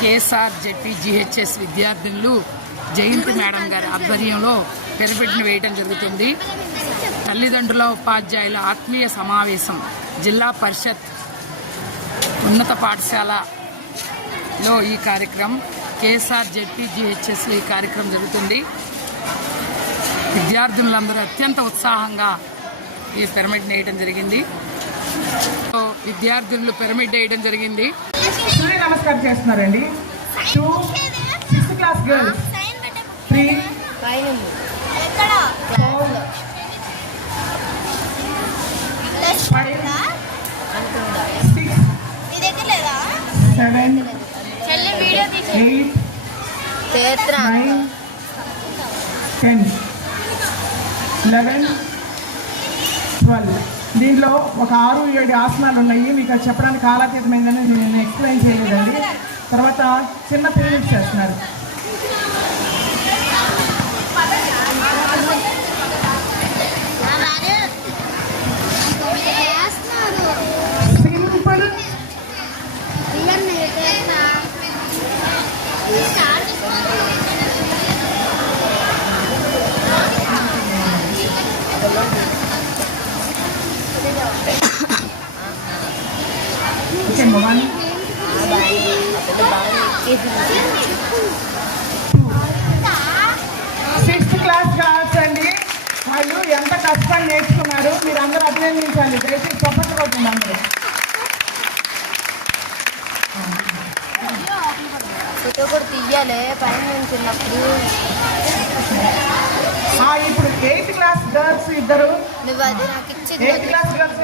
KSR జెడ్పీజీహెచ్ఎస్ విద్యార్థులు జయంతి madam గారి ఆధ్వర్యంలో పిరమిడ్ను వేయడం జరుగుతుంది. తల్లిదండ్రుల ఉపాధ్యాయుల ఆత్మీయ సమావేశం జిల్లా పరిషత్ ఉన్నత పాఠశాలలో ఈ కార్యక్రమం కేఎస్ఆర్ జెడ్పీజీహెచ్ఎస్లో ఈ కార్యక్రమం జరుగుతుంది. విద్యార్థులందరూ అత్యంత ఉత్సాహంగా ఈ పిరమిడ్ వేయడం జరిగింది. విద్యార్థులు పిరమిడ్ వేయడం జరిగింది. సూర్య నమస్కారం చేస్తున్నారండి. 2 6th క్లాస్ గర్ల్స్ 3 4 5 6 7 8 9 10 11 12. దీనిలో ఒక 6-7 ఆసనాలు ఉన్నాయి. మీకు అది చెప్పడానికి కాలాతీతమైందని నేను ఎక్స్ప్లెయిన్ చేయలేదండి. తర్వాత చిన్న పిరమిడ్స్ చేస్తున్నారు. Simple okay. 1 6th class girls అండి. వాళ్ళు ఎంత కష్టపడి నేర్చుకున్నారు. మీరు అందరూ అభినందించాలి. దయచేసి చప్పట్లు కొట్టండి అందరూ. ఫోటో కూడా తీయాలి పైన నుంచినప్పుడు. ఇప్పుడు 8th క్లాస్ గర్ల్స్ ఇద్దరు. నువ్వు అది నాకు ఇచ్చి 8th క్లాస్ గర్ల్స్